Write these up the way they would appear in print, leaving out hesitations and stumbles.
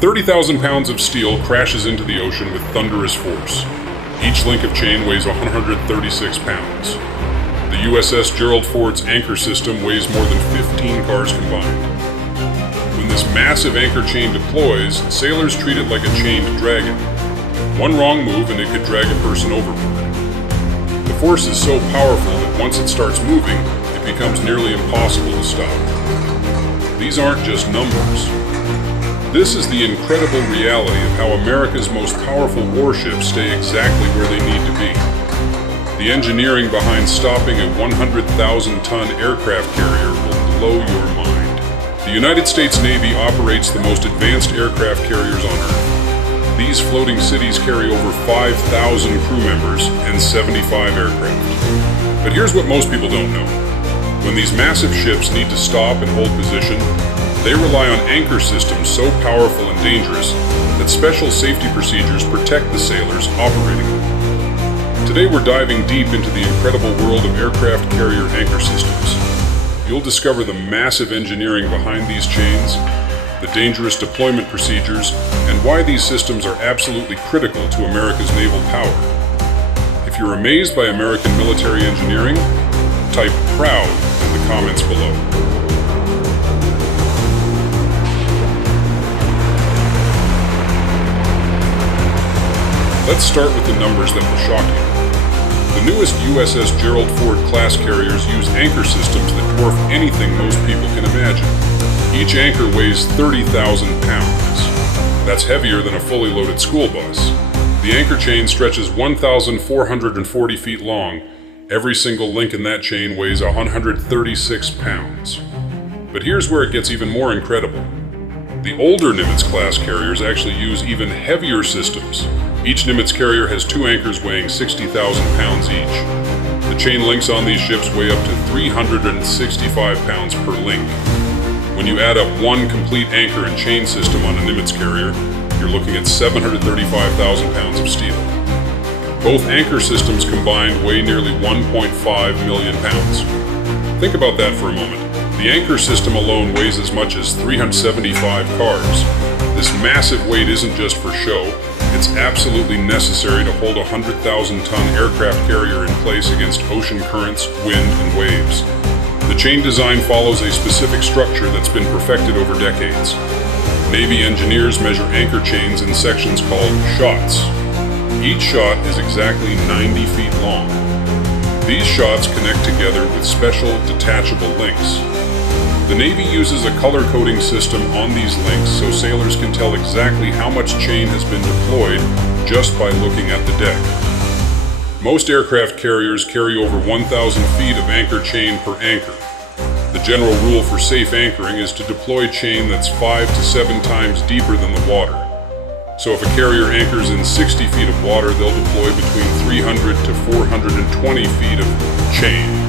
30,000 pounds of steel crashes into the ocean with thunderous force. Each link of chain weighs 136 pounds. The USS Gerald Ford's anchor system weighs more than 15 cars combined. When this massive anchor chain deploys, sailors treat it like a chained dragon. One wrong move and it could drag a person overboard. The force is so powerful that once it starts moving, it becomes nearly impossible to stop. These aren't just numbers. This is the incredible reality of how America's most powerful warships stay exactly where they need to be. The engineering behind stopping a 100,000-ton aircraft carrier will blow your mind. The United States Navy operates the most advanced aircraft carriers on Earth. These floating cities carry over 5,000 crew members and 75 aircraft. But here's what most people don't know. When these massive ships need to stop and hold position, they rely on anchor systems so powerful and dangerous that special safety procedures protect the sailors operating them. Today we're diving deep into the incredible world of aircraft carrier anchor systems. You'll discover the massive engineering behind these chains, the dangerous deployment procedures, and why these systems are absolutely critical to America's naval power. If you're amazed by American military engineering, type "proud" in the comments below. Let's start with the numbers that will shock you. The newest USS Gerald Ford class carriers use anchor systems that dwarf anything most people can imagine. Each anchor weighs 30,000 pounds. That's heavier than a fully loaded school bus. The anchor chain stretches 1,440 feet long. Every single link in that chain weighs 136 pounds. But here's where it gets even more incredible. The older Nimitz class carriers actually use even heavier systems. Each Nimitz carrier has two anchors weighing 60,000 pounds each. The chain links on these ships weigh up to 365 pounds per link. When you add up one complete anchor and chain system on a Nimitz carrier, you're looking at 735,000 pounds of steel. Both anchor systems combined weigh nearly 1.5 million pounds. Think about that for a moment. The anchor system alone weighs as much as 375 cars. This massive weight isn't just for show. It's absolutely necessary to hold a 100,000-ton aircraft carrier in place against ocean currents, wind, and waves. The chain design follows a specific structure that's been perfected over decades. Navy engineers measure anchor chains in sections called shots. Each shot is exactly 90 feet long. These shots connect together with special detachable links. The Navy uses a color coding system on these links so sailors can tell exactly how much chain has been deployed just by looking at the deck. Most aircraft carriers carry over 1,000 feet of anchor chain per anchor. The general rule for safe anchoring is to deploy chain that's 5 to 7 times deeper than the water. So if a carrier anchors in 60 feet of water, they'll deploy between 300 to 420 feet of chain.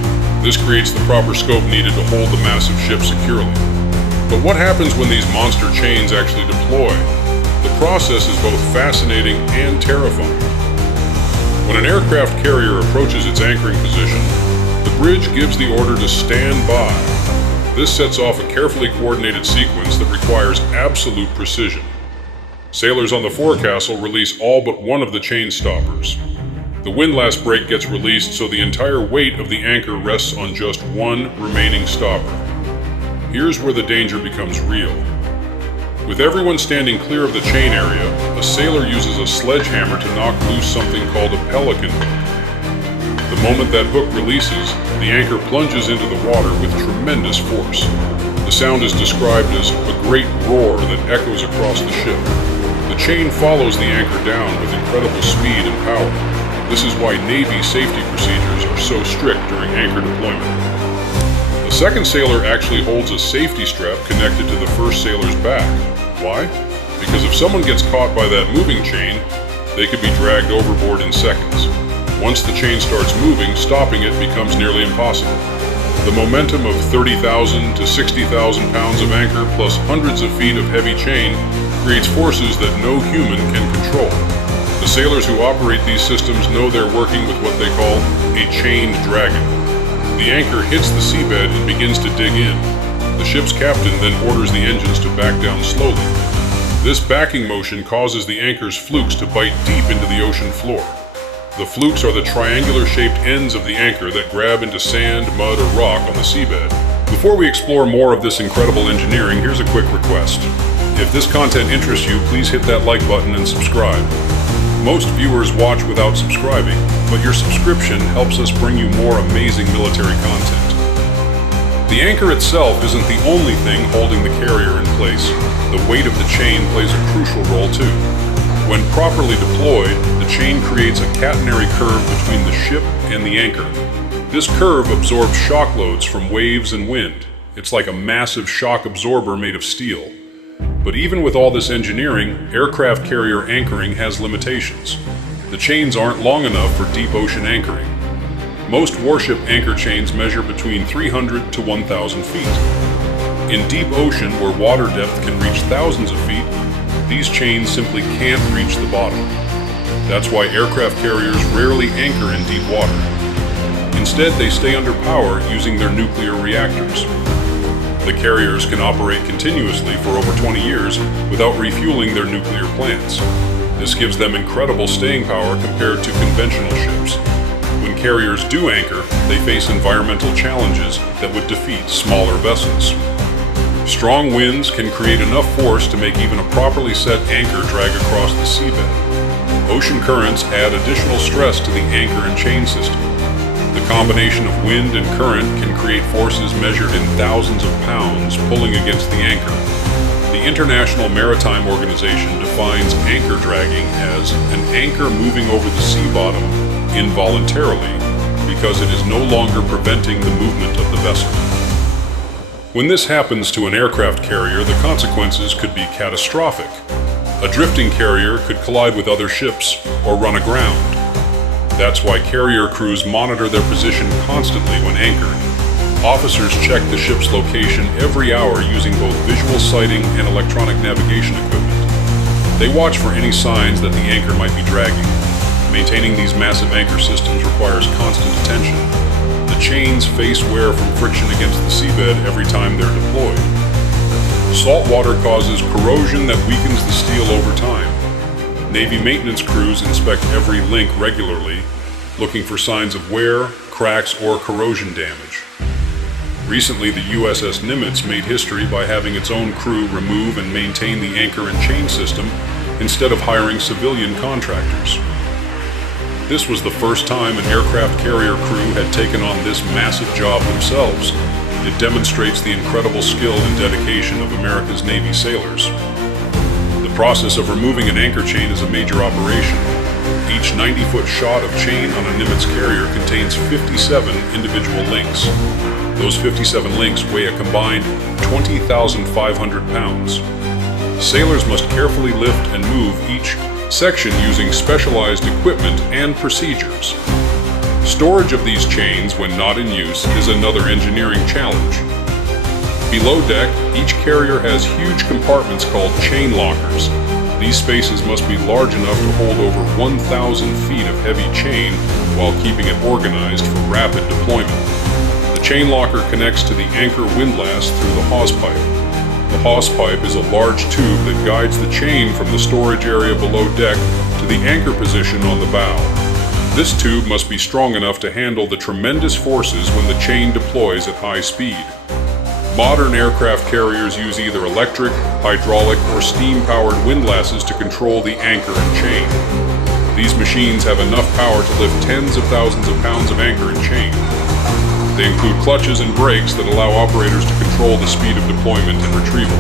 This creates the proper scope needed to hold the massive ship securely. But what happens when these monster chains actually deploy? The process is both fascinating and terrifying. When an aircraft carrier approaches its anchoring position, the bridge gives the order to stand by. This sets off a carefully coordinated sequence that requires absolute precision. Sailors on the forecastle release all but one of the chain stoppers. The windlass brake gets released so the entire weight of the anchor rests on just one remaining stopper. Here's where the danger becomes real. With everyone standing clear of the chain area, a sailor uses a sledgehammer to knock loose something called a pelican hook. The moment that hook releases, the anchor plunges into the water with tremendous force. The sound is described as a great roar that echoes across the ship. The chain follows the anchor down with incredible speed and power. This is why Navy safety procedures are so strict during anchor deployment. The second sailor actually holds a safety strap connected to the first sailor's back. Why? Because if someone gets caught by that moving chain, they could be dragged overboard in seconds. Once the chain starts moving, stopping it becomes nearly impossible. The momentum of 30,000 to 60,000 pounds of anchor plus hundreds of feet of heavy chain creates forces that no human can control. The sailors who operate these systems know they're working with what they call a chained dragon. The anchor hits the seabed and begins to dig in. The ship's captain then orders the engines to back down slowly. This backing motion causes the anchor's flukes to bite deep into the ocean floor. The flukes are the triangular-shaped ends of the anchor that grab into sand, mud, or rock on the seabed. Before we explore more of this incredible engineering, here's a quick request. If this content interests you, please hit that like button and subscribe. Most viewers watch without subscribing, but your subscription helps us bring you more amazing military content. The anchor itself isn't the only thing holding the carrier in place. The weight of the chain plays a crucial role too. When properly deployed, the chain creates a catenary curve between the ship and the anchor. This curve absorbs shock loads from waves and wind. It's like a massive shock absorber made of steel. But even with all this engineering, aircraft carrier anchoring has limitations. The chains aren't long enough for deep ocean anchoring. Most warship anchor chains measure between 300 to 1,000 feet. In deep ocean, where water depth can reach thousands of feet, these chains simply can't reach the bottom. That's why aircraft carriers rarely anchor in deep water. Instead, they stay under power using their nuclear reactors. The carriers can operate continuously for over 20 years without refueling their nuclear plants. This gives them incredible staying power compared to conventional ships. When carriers do anchor, they face environmental challenges that would defeat smaller vessels. Strong winds can create enough force to make even a properly set anchor drag across the seabed. Ocean currents add additional stress to the anchor and chain system. The combination of wind and current can create forces measured in thousands of pounds pulling against the anchor. The International Maritime Organization defines anchor dragging as an anchor moving over the sea bottom involuntarily because it is no longer preventing the movement of the vessel. When this happens to an aircraft carrier, the consequences could be catastrophic. A drifting carrier could collide with other ships or run aground. That's why carrier crews monitor their position constantly when anchored. Officers check the ship's location every hour using both visual sighting and electronic navigation equipment. They watch for any signs that the anchor might be dragging. Maintaining these massive anchor systems requires constant attention. The chains face wear from friction against the seabed every time they're deployed. Salt water causes corrosion that weakens the steel over time. Navy maintenance crews inspect every link regularly, looking for signs of wear, cracks, or corrosion damage. Recently, the USS Nimitz made history by having its own crew remove and maintain the anchor and chain system instead of hiring civilian contractors. This was the first time an aircraft carrier crew had taken on this massive job themselves. It demonstrates the incredible skill and dedication of America's Navy sailors. The process of removing an anchor chain is a major operation. Each 90-foot shot of chain on a Nimitz carrier contains 57 individual links. Those 57 links weigh a combined 20,500 pounds. Sailors must carefully lift and move each section using specialized equipment and procedures. Storage of these chains when not in use is another engineering challenge. Below deck, each carrier has huge compartments called chain lockers. These spaces must be large enough to hold over 1,000 feet of heavy chain while keeping it organized for rapid deployment. The chain locker connects to the anchor windlass through the hawse pipe. The hawse pipe is a large tube that guides the chain from the storage area below deck to the anchor position on the bow. This tube must be strong enough to handle the tremendous forces when the chain deploys at high speed. Modern aircraft carriers use either electric, hydraulic, or steam-powered windlasses to control the anchor and chain. These machines have enough power to lift tens of thousands of pounds of anchor and chain. They include clutches and brakes that allow operators to control the speed of deployment and retrieval.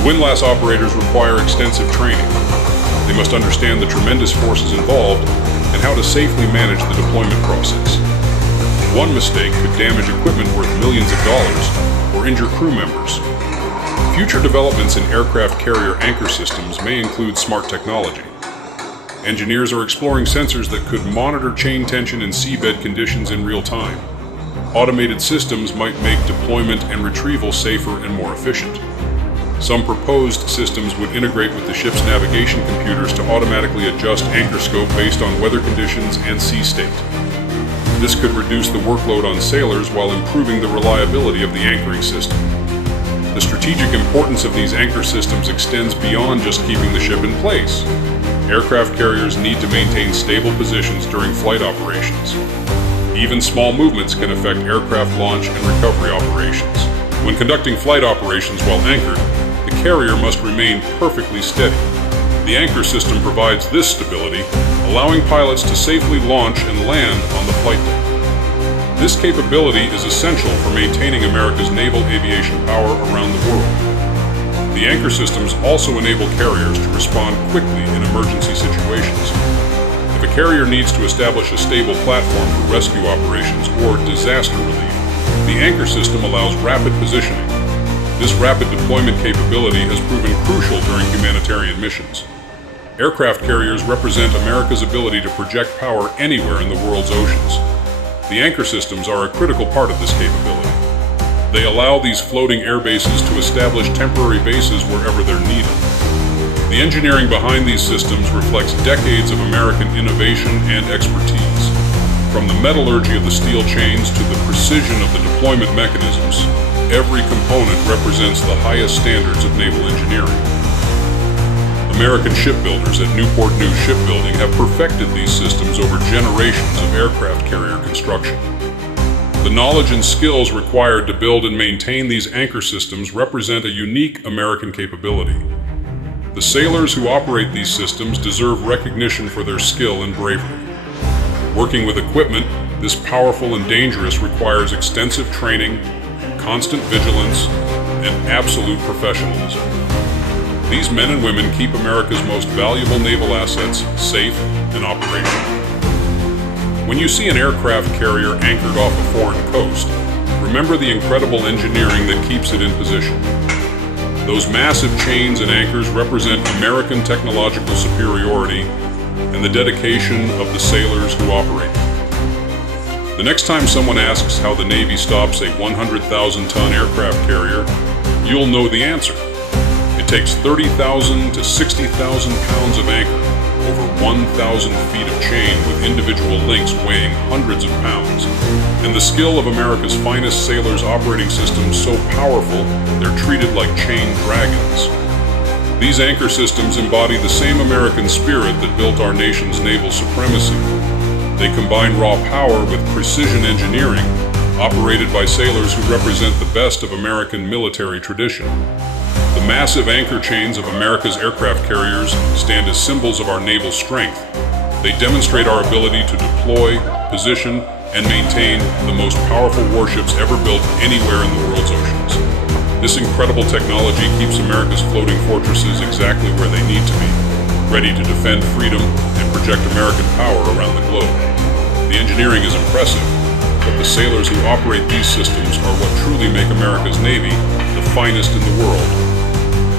The windlass operators require extensive training. They must understand the tremendous forces involved and how to safely manage the deployment process. One mistake could damage equipment worth millions of dollars or injure crew members. Future developments in aircraft carrier anchor systems may include smart technology. Engineers are exploring sensors that could monitor chain tension and seabed conditions in real time. Automated systems might make deployment and retrieval safer and more efficient. Some proposed systems would integrate with the ship's navigation computers to automatically adjust anchor scope based on weather conditions and sea state. This could reduce the workload on sailors while improving the reliability of the anchoring system. The strategic importance of these anchor systems extends beyond just keeping the ship in place. Aircraft carriers need to maintain stable positions during flight operations. Even small movements can affect aircraft launch and recovery operations. When conducting flight operations while anchored, the carrier must remain perfectly steady. The anchor system provides this stability, allowing pilots to safely launch and land on the flight deck. This capability is essential for maintaining America's naval aviation power around the world. The anchor systems also enable carriers to respond quickly in emergency situations. If a carrier needs to establish a stable platform for rescue operations or disaster relief, the anchor system allows rapid positioning. This rapid deployment capability has proven crucial during humanitarian missions. Aircraft carriers represent America's ability to project power anywhere in the world's oceans. The anchor systems are a critical part of this capability. They allow these floating air bases to establish temporary bases wherever they're needed. The engineering behind these systems reflects decades of American innovation and expertise. From the metallurgy of the steel chains to the precision of the deployment mechanisms, every component represents the highest standards of naval engineering. American shipbuilders at Newport News Shipbuilding have perfected these systems over generations of aircraft carrier construction. The knowledge and skills required to build and maintain these anchor systems represent a unique American capability. The sailors who operate these systems deserve recognition for their skill and bravery. Working with equipment this powerful and dangerous requires extensive training, constant vigilance, and absolute professionalism. These men and women keep America's most valuable naval assets safe and operational. When you see an aircraft carrier anchored off a foreign coast, remember the incredible engineering that keeps it in position. Those massive chains and anchors represent American technological superiority and the dedication of the sailors who operate them. The next time someone asks how the Navy stops a 100,000-ton aircraft carrier, you'll know the answer. It takes 30,000 to 60,000 pounds of anchor, over 1,000 feet of chain with individual links weighing hundreds of pounds, and the skill of America's finest sailors operating systems so powerful they're treated like chained dragons. These anchor systems embody the same American spirit that built our nation's naval supremacy. They combine raw power with precision engineering, operated by sailors who represent the best of American military tradition. The massive anchor chains of America's aircraft carriers stand as symbols of our naval strength. They demonstrate our ability to deploy, position, and maintain the most powerful warships ever built anywhere in the world's oceans. This incredible technology keeps America's floating fortresses exactly where they need to be, ready to defend freedom and project American power around the globe. The engineering is impressive, but the sailors who operate these systems are what truly make America's Navy the finest in the world.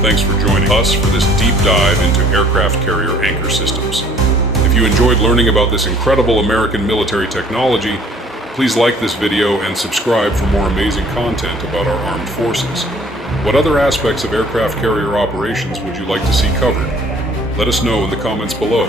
Thanks for joining us for this deep dive into aircraft carrier anchor systems. If you enjoyed learning about this incredible American military technology, please like this video and subscribe for more amazing content about our armed forces. What other aspects of aircraft carrier operations would you like to see covered? Let us know in the comments below.